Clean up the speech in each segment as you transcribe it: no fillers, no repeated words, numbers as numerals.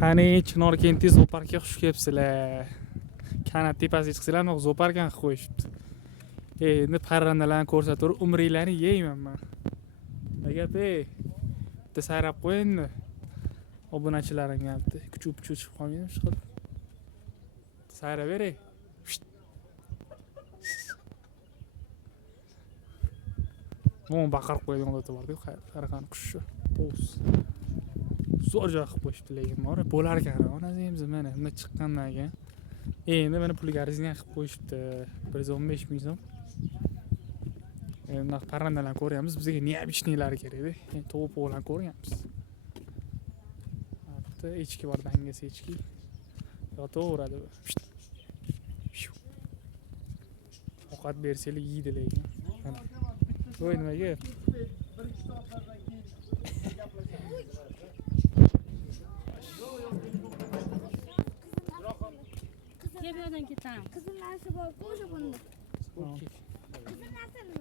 Qani Chinor kenti zooparkga xush kelibsizlar. Kanat tepasiga chiqsanglar, mana zoopark ham qilib qo'yishibdi. Endi parrandalarni ko'rsatib, umringlarni yeyman men. Nima gap bitta sayrab qo'y endi. Obunachilaring gapdi. Kuchuk-kuchuk chiqib qolmaydi shu qilib. Sayrab bering. Mon baqirib qo'ygan odati bor-ku, qaraqani qush. To's. Zo'r joy qilib qo'yishibdi lekin bor, bo'lar ekan. Onasi ham mana bunday chiqqandan keyin. Endi mana pulgaringizni ham qilib qo'yishibdi. 115 ming so'm. Endi parrandalarni ko'ryapmiz. Bizga neobichnilari kerak-da. Endi to'g'ri ko'ryapmiz. Hatto echki bor, dangas echki. Yotaveradi bu. Ovqat bersanglar yeydi lekin. Mana. Voy nimaga? Gel bir yerden git tamam. Kızın neresi bol koca bunda. Kızın neresi mi?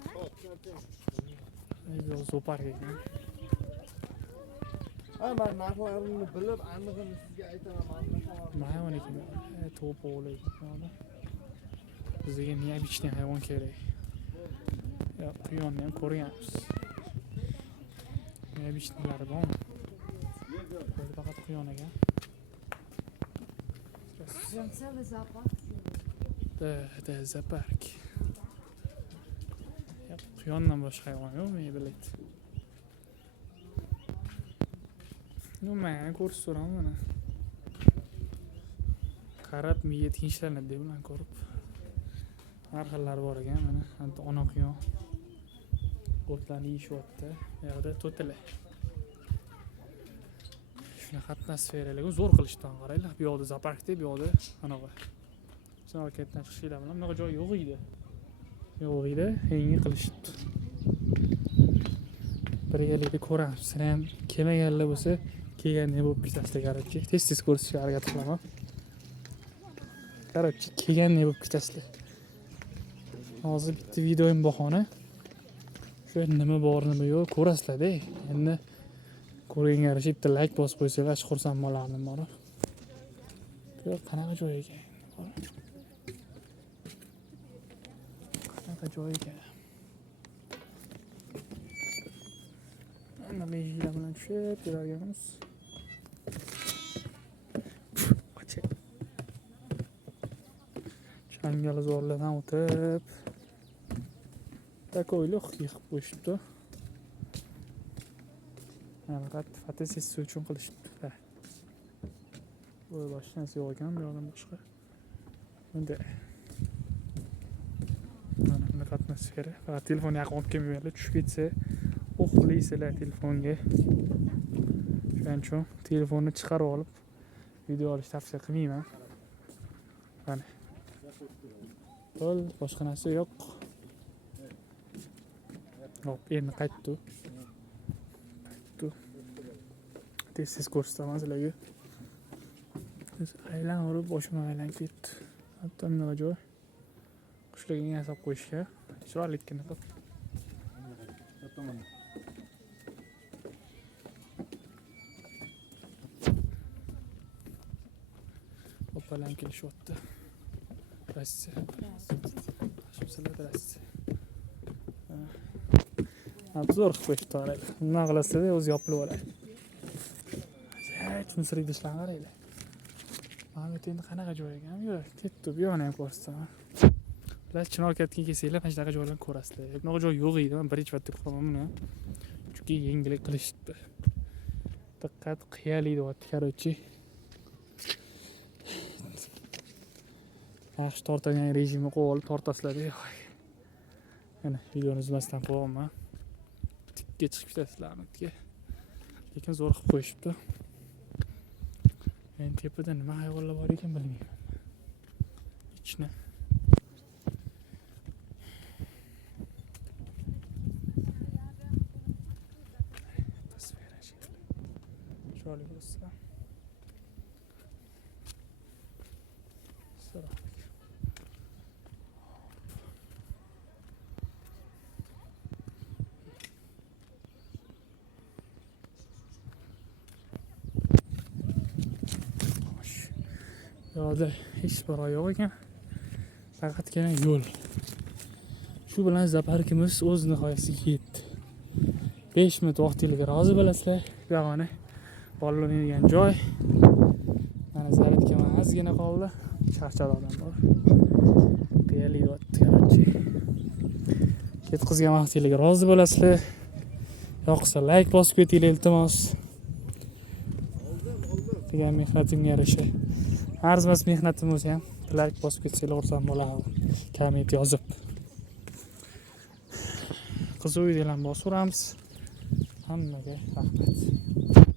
Ey zoopark ekan. Ben narxlarini bilib, aniqini sizga aytaman. Hayvon ekan. To'p o'g'li. Bizga neobichnniy hayvon kerak. Ya, quyonni ham ko'ryapmiz. Neobichnilari bormi? Böyle faqat quyon ekan. Cały zapach. Da zoopark. Ya, quyondan boshqa hayvon yo'qmi, bilet? Nima, ko'rsam mana. Qarab miya tinchlanadi deb ularni ko'rib. Har xillari bor ekan mana. Ona quyon. O'tlarni yeyishyapti. Bu yoqda to'tilar. Shunaqa atmosferalarga zo'r qilishdan qaranglar. Bu yoqda zooparkda, bu yoqda anaqa. Sanoatdan chiqishlar bilan bunaqa joy yo'q edi. Yo'q edi, yangi qilishibdi. Birgalikda ko'ramiz. Sizlar ham kelmaganlar bo'lsa, kelganda bo'lib ketasizlar qarabchi. Tez-tez ko'rishga harakat qilaman. Qarabchi, kelganda bo'lib ketasizlar. Hozir bitta videoim bahona. Shu nima bor, nima yo'q ko'rasizlar-da. Endi ko'rganga yarasha bitta like bosib qo'ysanglar, xursand bo'lardim bor. Bu qanaqa joy ekan? Qanaqa joy ekan? Mana mejlar bilan tushib yurganmiz. Changalzorlardan o'tib takoyliq yig'ib qo'yishibdi. Faqat fotosessiya uchun qilishibdi. Bu boshqa narsa yo'q ekan, bu yoqdan boshqa. Endi mana bunaqa atmosfera. Faqat telefon yaqin olib kelmaymanlar, tushib ketsa o'qlaysizlar telefonga. Shuning uchun telefonni chiqarib olib video olish tavsiya qilmayman. Mana. Bo'l, boshqa narsa yo'q. Hop, endi qaytdi. Tez-tez ko'rsataman sizlarga. Aylanib boshimdan aylanib ketdi. Hatto nima joy? Qushlarga yasab qo'yishga. Chiroylikkina qilib. Opalar kelishyapti. Rossiya. Sizlar Rossiya. Zo'r qilib qo'yishdi. Nima qilasizlar, o'zi yopilib oladi. Tunsirib ishlar qaranglar. Mana bu endi qanaqa joy ekan? Yo'q, ketdi, bu yoqni ham ko'rsataman. Ular Chinor katga kelsanglar, mana shunaqa joylarni ko'rasizlar. Bunaqa joy yo'q edi. Men birinchi marta ko'raman buni. Chunki yangilik qilishdi. Diqqat qiyali deyapti, qarochi. Yaxshi tortadigan rejimni qo'yib olib tortasizlar-da. Mana videoni uzmasdan qo'yaman. Tikka chiqib ketasizlarmi? Lekin zo'r qilib qo'yishibdi. Men tepada nima hayvonlar bor ekan bilmayman. Ichni. Atmosfera chiroyli bo'lsa. yo'lda hech bir yo'q ekan. Faqatgina yo'l. Shu bilan zooparkimiz o'z nihoyasiga yetdi. 5 minut vaqtingizga rozi bo'lasizlar. Bu yog'ini bolalar o'ynaydigan joy. Mana zaryadga mana ozgina qoldi. Charchadi odamlar. Deyarli yotdi, qarchi. Ketkizgan vaqtingizga rozi bo'lasizlar. Yoqsa like bosib ketinglar iltimos. Degan mehnatimga yarasha. Arzimas mehnatim o'zi ham like bosib ketsanglar xursand bo'lardim. Komment yozib. Qiziq videolarni bosib uramiz. Hammaga rahmat.